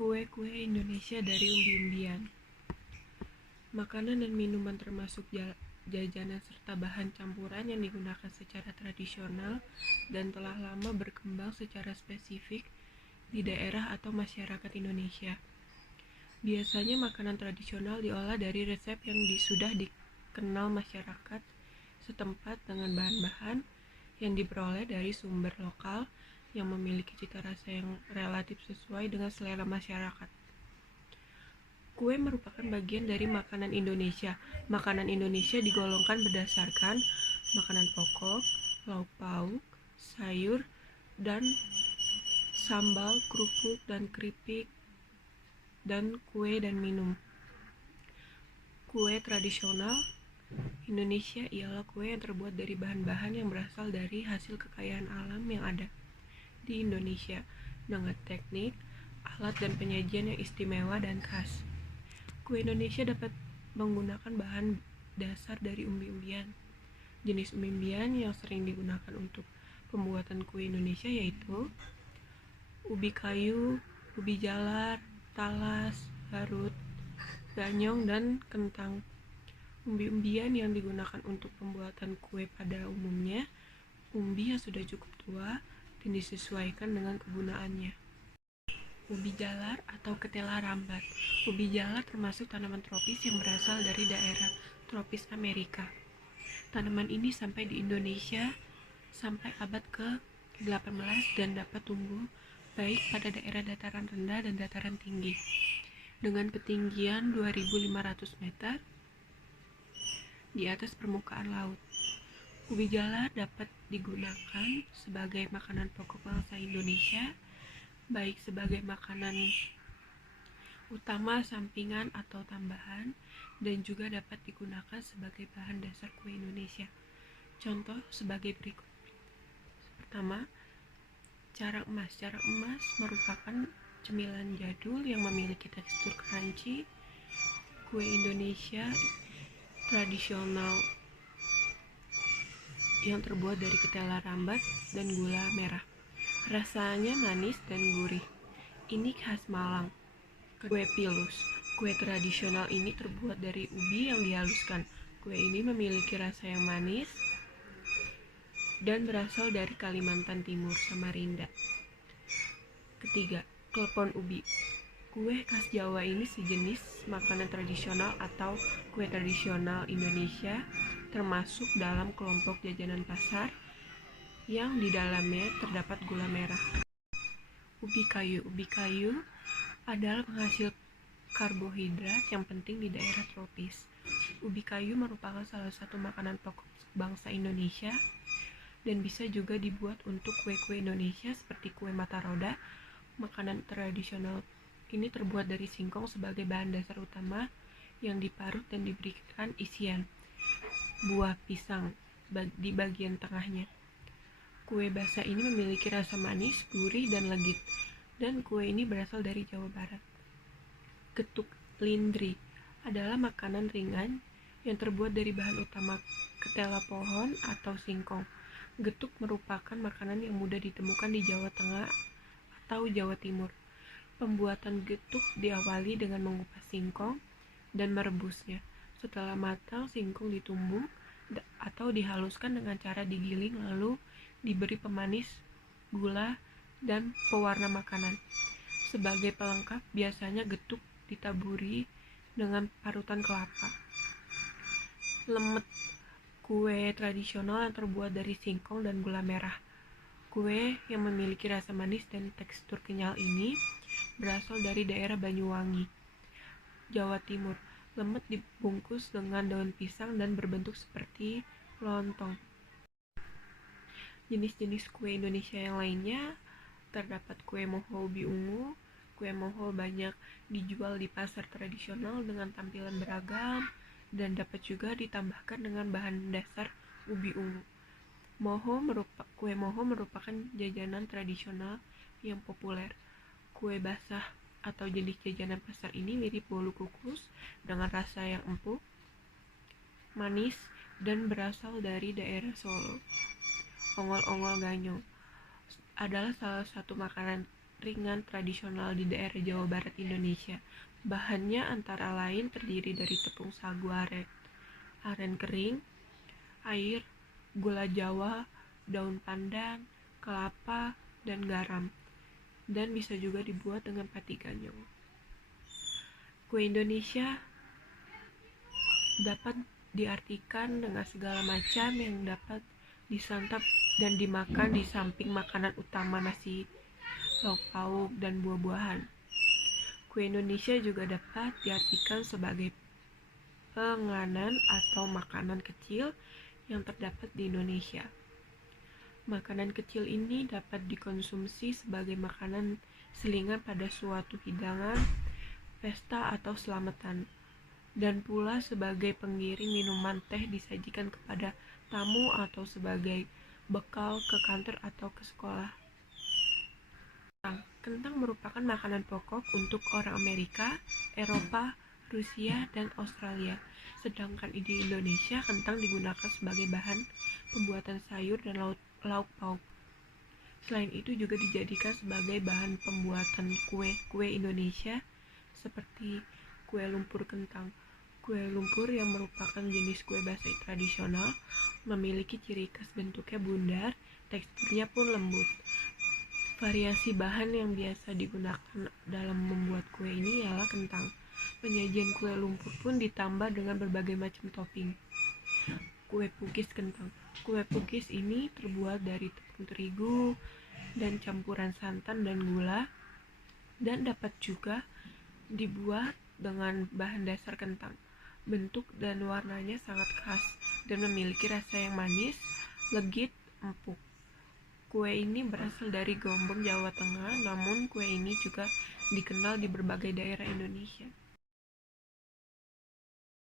Kue-kue Indonesia dari umbi-umbian. Makanan dan minuman termasuk jajanan serta bahan campuran yang digunakan secara tradisional dan telah lama berkembang secara spesifik di daerah atau masyarakat Indonesia. Biasanya makanan tradisional diolah dari resep yang sudah dikenal masyarakat setempat dengan bahan-bahan yang diperoleh dari sumber lokal yang memiliki cita rasa yang relatif sesuai dengan selera masyarakat. Kue merupakan bagian dari makanan Indonesia. Makanan Indonesia digolongkan berdasarkan makanan pokok, lauk pauk, sayur, dan sambal, kerupuk, dan keripik, dan kue dan minum. Kue tradisional Indonesia ialah kue yang terbuat dari bahan-bahan yang berasal dari hasil kekayaan alam yang ada di Indonesia dengan teknik, alat, dan penyajian yang istimewa dan khas. Kue Indonesia dapat menggunakan bahan dasar dari umbi-umbian. Jenis umbi-umbian yang sering digunakan untuk pembuatan kue Indonesia yaitu ubi kayu, ubi jalar, talas, larut, ganyong, dan kentang. Umbi-umbian yang digunakan untuk pembuatan kue pada umumnya umbi yang sudah cukup tua dan disesuaikan dengan kegunaannya. Ubi jalar atau ketela rambat. Ubi jalar termasuk tanaman tropis yang berasal dari daerah tropis Amerika. Tanaman ini sampai di Indonesia sampai abad ke-18 dan dapat tumbuh baik pada daerah dataran rendah dan dataran tinggi. Dengan ketinggian 2.500 meter di atas permukaan laut. Ubi jalar dapat digunakan sebagai makanan pokok bangsa Indonesia, baik sebagai makanan utama, sampingan, atau tambahan, dan juga dapat digunakan sebagai bahan dasar kue Indonesia. Contoh sebagai berikut. Pertama, carang emas. Carang emas merupakan cemilan jadul yang memiliki tekstur crunchy, kue Indonesia tradisional yang terbuat dari ketela rambat dan gula merah. Rasanya manis dan gurih. Ini khas Malang. Kue pilus. Kue tradisional ini terbuat dari ubi yang dihaluskan. Kue ini memiliki rasa yang manis dan berasal dari Kalimantan Timur, Samarinda. Ketiga, klepon ubi. Kue khas Jawa ini sejenis makanan tradisional atau kue tradisional Indonesia, termasuk dalam kelompok jajanan pasar yang di dalamnya terdapat gula merah. Ubi kayu. Ubi kayu adalah penghasil karbohidrat yang penting di daerah tropis. Ubi kayu merupakan salah satu makanan pokok bangsa Indonesia dan bisa juga dibuat untuk kue-kue Indonesia seperti kue mata roda. Makanan tradisional ini terbuat dari singkong sebagai bahan dasar utama yang diparut dan diberikan isian buah pisang di bagian tengahnya. Kue basah ini memiliki rasa manis, gurih, dan legit, dan kue ini berasal dari Jawa Barat. Getuk lindri adalah makanan ringan yang terbuat dari bahan utama ketela pohon atau singkong. Getuk merupakan makanan yang mudah ditemukan di Jawa Tengah atau Jawa Timur. Pembuatan getuk diawali dengan mengupas singkong dan merebusnya. Setelah matang, singkong ditumbuk atau dihaluskan dengan cara digiling lalu diberi pemanis, gula, dan pewarna makanan. Sebagai pelengkap, biasanya getuk ditaburi dengan parutan kelapa. Lemet. Kue tradisional yang terbuat dari singkong dan gula merah. Kue yang memiliki rasa manis dan tekstur kenyal ini berasal dari daerah Banyuwangi, Jawa Timur. Lemet dibungkus dengan daun pisang dan berbentuk seperti lontong. Jenis-jenis kue Indonesia yang lainnya terdapat kue moho ubi ungu. Kue moho banyak dijual di pasar tradisional dengan tampilan beragam dan dapat juga ditambahkan dengan bahan dasar ubi ungu. Kue moho merupakan jajanan tradisional yang populer. Kue basah atau jenis jajanan pasar ini mirip bolu kukus dengan rasa yang empuk, manis, dan berasal dari daerah Solo. Ongol-ongol ganyong adalah salah satu makanan ringan tradisional di daerah Jawa Barat Indonesia. Bahannya antara lain terdiri dari tepung sagu aren kering, air, gula Jawa, daun pandan, kelapa, dan garam. Dan bisa juga dibuat dengan pati ganyong. Kue Indonesia dapat diartikan dengan segala macam yang dapat disantap dan dimakan di samping makanan utama nasi, lauk pauk, dan buah-buahan. Kue Indonesia juga dapat diartikan sebagai penganan atau makanan kecil yang terdapat di Indonesia. Makanan kecil ini dapat dikonsumsi sebagai makanan selingan pada suatu hidangan, pesta, atau selamatan, dan pula sebagai pengiring minuman teh disajikan kepada tamu atau sebagai bekal ke kantor atau ke sekolah. Kentang merupakan makanan pokok untuk orang Amerika, Eropa, Rusia, dan Australia. Sedangkan di Indonesia, kentang digunakan sebagai bahan pembuatan sayur dan lauk pauk. Selain itu juga dijadikan sebagai bahan pembuatan kue-kue Indonesia seperti kue lumpur kentang. Kue lumpur yang merupakan jenis kue basah tradisional memiliki ciri khas bentuknya bundar, teksturnya pun lembut. Variasi bahan yang biasa digunakan dalam membuat kue ini ialah kentang. Penyajian kue lumpur pun ditambah dengan berbagai macam topping. Kue pukis kentang. Kue pukis ini terbuat dari tepung terigu dan campuran santan dan gula, dan dapat juga dibuat dengan bahan dasar kentang. Bentuk dan warnanya sangat khas dan memiliki rasa yang manis, legit, empuk. Kue ini berasal dari Gombong, Jawa Tengah, namun kue ini juga dikenal di berbagai daerah Indonesia.